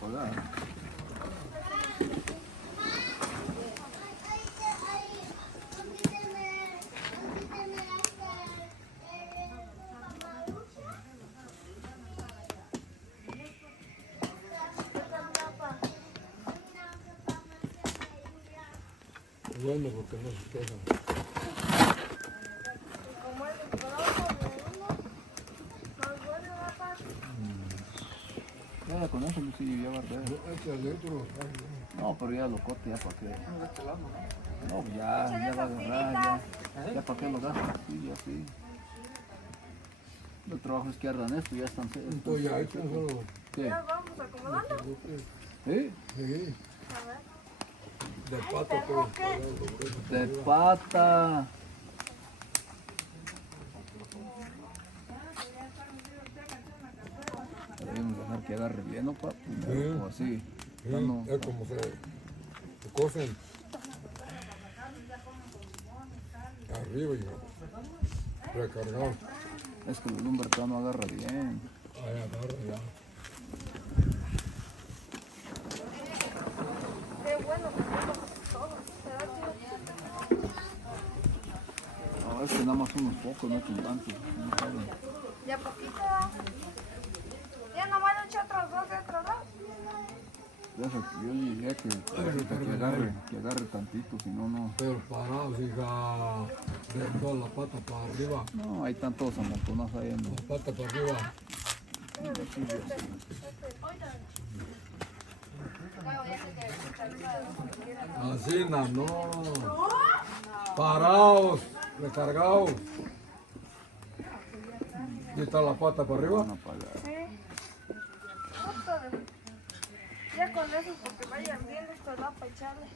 pagar. Bueno, porque no se quejan. Como el trabajo de uno, más bueno va para... Ya con eso no sigue ya guardé. Este adentro, No, pero ya lo corte ya para qué. No, pues ya va a agarrar, ya para qué lo gastas, sí, ya sí. Yo trabajo izquierda en esto, ya están entonces ya hecho solo. ¿Qué? Ya vamos acomodando. ¿Sí? Sí, A ver. de pata ¿Pero pues. qué? De pata. Debemos dejar que agarre bien, ¿no, papi? Sí. O así. Sí, Ya no. es como se cosen arriba y recargado. Es que el lumbre acá no agarra bien. Ahí agarra ya. Qué bueno que tenemos todo. ¿Será que No, es que nada más unos pocos, no son tantos. No saben. de a poquito? Ya nomás le eché otros dos de otros dos. Yo diría que agarre tantito, si no, no. Pero parados, hija, de toda la pata para arriba. No, hay tantos amontonados ahí en La pata para arriba. Así, no. Parados, recargados. Y está la pata para arriba. van a pagar. Sí. Justo de- Ya con eso, porque vayan bien, esto da para echarle.